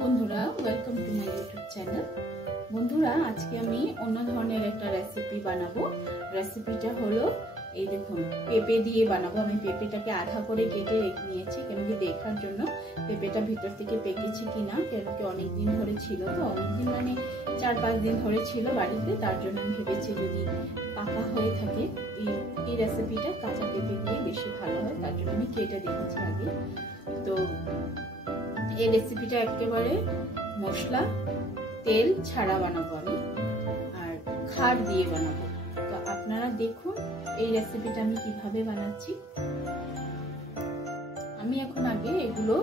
বন্ধুরা, welcome to my YouTube channel. বন্ধুরা, আজকে আমি অন্য ধরনের একটা রেসিপি বানাবো। রেসিপিটা হলো এই দেখুন, পেঁপে দিয়ে বানাবো। আমি পেঁপেটাকে আধা করে কেটে রেখে নিয়েছি কেন কি দেখার জন্য পেঁপেটা ভিতর থেকে পেকেছে কিনা, কেন কি অনেকদিন ধরে ছিল, তো অনেকদিন মানে 4-5 দিন ধরে ছিল বাড়িতে, তার জন্য আমি ভেবেছি যদি পাকা হয়ে থাকে এই রেসিপিটা কাঁচা পেঁপে দিয়ে বেশি ভালো হয়, তার জন্য আমি কেটে রেখেছি আগে। তো এই রেসিপিটা একেবারে মশলা তেল ছাড়া বানাবো আমি, আর খার দিয়ে বানাবো। তো আপনারা দেখুন এই রেসিপিটা আমি কিভাবে বানাচ্ছি। আমি এখন আগে এগুলো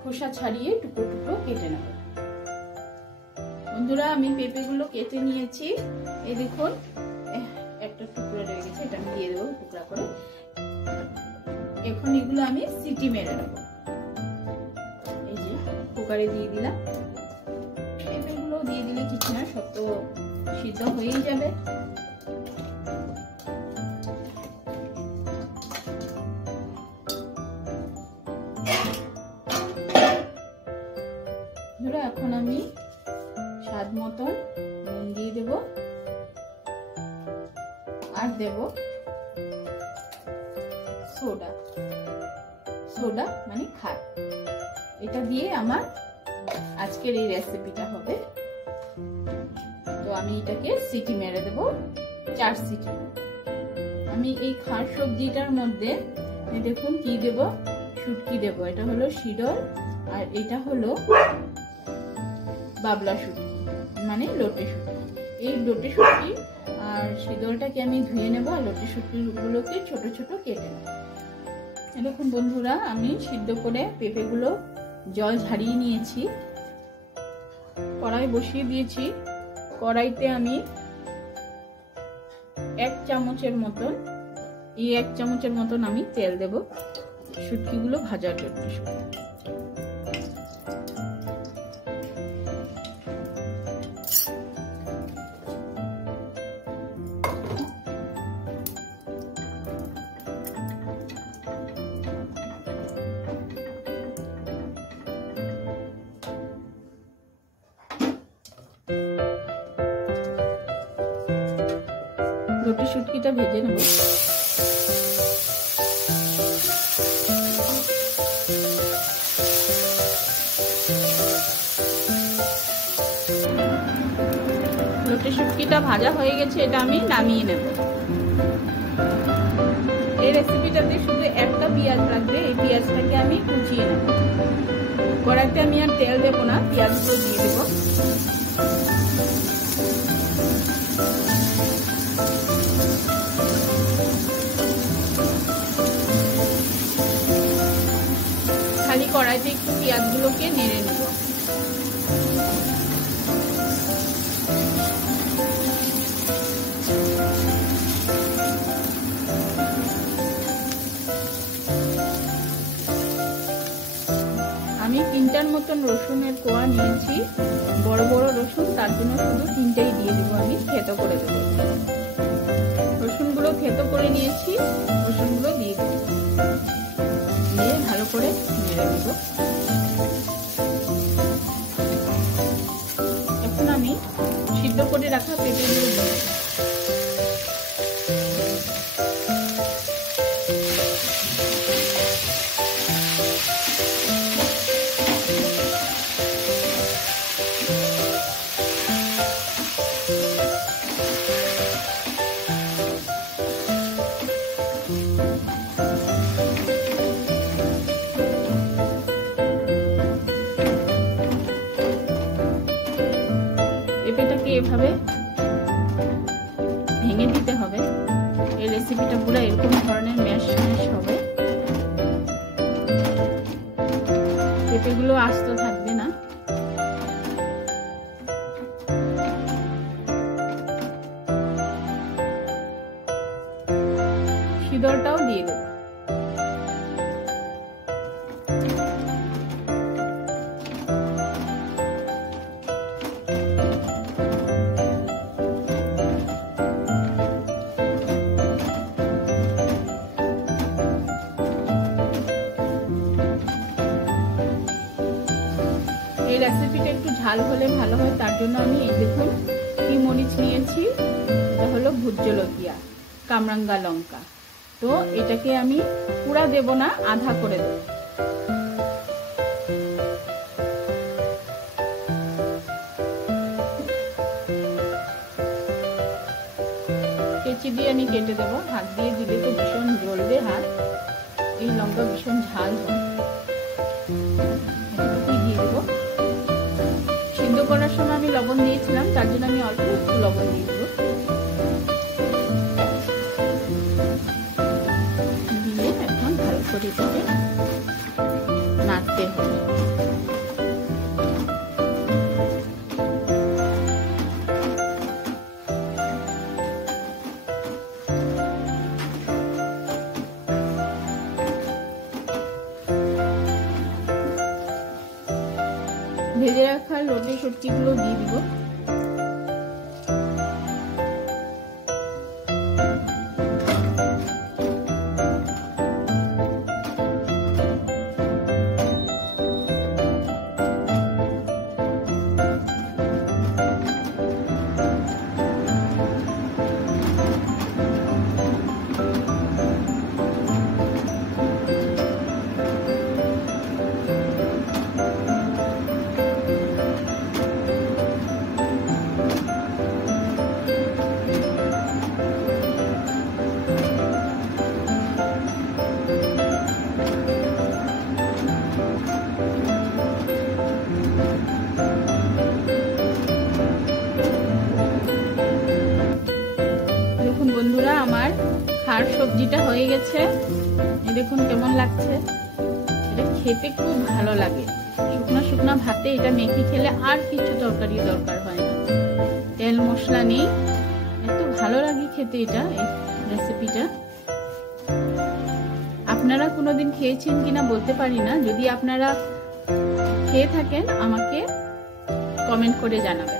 খোসা ছাড়িয়ে টুকরো টুকরো কেটে নেব। বন্ধুরা, আমি পেঁপেগুলো কেটে নিয়েছি। এই দেখুন একটা টুকরো রয়ে গেছে, এটা আমি দিয়ে দেবো টুকরা করে। এখন এগুলো আমি সিটি মেরে নেবো। কুকারে দিয়ে দিলাম। পেঁপেগুলো দিয়ে দিলে কিছু না, সব তো সিদ্ধ হয়েই যাবে। ধরো এখন আমি স্বাদ মতন নুন দিয়ে দেব, আর দেব সোডা। সোডা মানে খার। এটা দিয়ে আমার আজকের এই রেসিপিটা হবে। তো আমি এটাকে সিটি মেরে দেব, 4 সিটি। আমি এই খার সবজিটার মধ্যে দেখুন কি দেব, শুটকি দেব। এটা হলো শিডল, আর এটা হলো বাবলা শুটকি মানে লোটে শুটকি। এই লোটে শুটকি আর শিডলটাকে আমি ধুয়ে নেব, আর লোটে শুটকিগুলোকে ছোট ছোট কেটে নেব। দেখুন বন্ধুরা, আমি সিদ্ধ করে পেঁপেগুলো জল ঝারিয়ে নিয়েছি, কড়াই বসিয়ে দিয়েছি। কড়াইতে আমি 1 চামচের মতন আমি তেল দেব শুটকিগুলো ভাজার জন্য। লোটে শুটকিটা ভেজে নেব। লোটে শুটকিটা ভাজা হয়ে গেছে, এটা আমি নামিয়ে নেব। এই রেসিপিটাতে শুধু একটা পেঁয়াজ লাগবে, এই পেঁয়াজটাকে আমি কুচিয়ে নেব। কড়াইতে আমি আর তেল দেবো না, পেঁয়াজগুলো দিয়ে দেবো। খালি কড়াইতে একটু পেঁয়াজগুলোকে নেড়ে নেব। আমি 3টার মতন রসুনের কোয়া নিয়েছি, বড় বড় রসুন, তার জন্য শুধু 3টাই দিয়ে দেবো। আমি থেতো করে দেবো। রসুনগুলো থেতো করে নিয়েছি, রসুনগুলো দিয়ে দেবো, দিয়ে ভালো করে নেড়ে দেব। এখন আমি সিদ্ধ করে রাখা পেঁপেগুলো দেব। পেঁপেটাকে এভাবে ভেঙে দিতে হবে। এই রেসিপিটা পুরো এরকম ধরনের ম্যাশ হবে। পেঁপেগুলো আস্ত থাকবে না। শিডলটাও দিয়ে দেবো। এই রেসিপিটা একটু ঝাল হলে ভালো হয়, তার জন্য আমি এই দেখুন কি মরিচ নিয়েছি, এটা হলো ভূত জলকিয়া, কামরাঙ্গা লঙ্কা। তো এটাকে আমি পুরা দেব না, আধা করে দেব। কেচি দিয়ে আমি কেটে দেবো, হাত দিয়ে দিলে তো ভীষণ জ্বলবে হাত, এই লঙ্কা ভীষণ ঝাল হয়। এটুকুই দিয়ে দেবো। সিদ্ধ করার সময় আমি লবণ দিয়েছিলাম, তার জন্য আমি অল্প একটু লবণ দিয়ে দেবো। দিয়ে এখন ভালো করে এটাকে নাড়তে হবে। ভেজে রাখা লোটে শুটকিগুলো দিয়ে দিব। বন্ধুরা আমার খার সবজিটা হয়ে গেছে, দেখুন কেমন লাগছে। এটা খেতে খুব ভালো লাগে, শুকনা শুকনা ভাতে এটা মেখে খেলে আর কিছু তরকারি দরকার হয় না, তেল মশলা নেই, এত ভালো লাগে খেতে এটা। এই রেসিপিটা আপনারা কোনোদিন খেয়েছেন কিনা বলতে পারি না, যদি আপনারা খেয়ে থাকেন আমাকে কমেন্ট করে জানাবেন।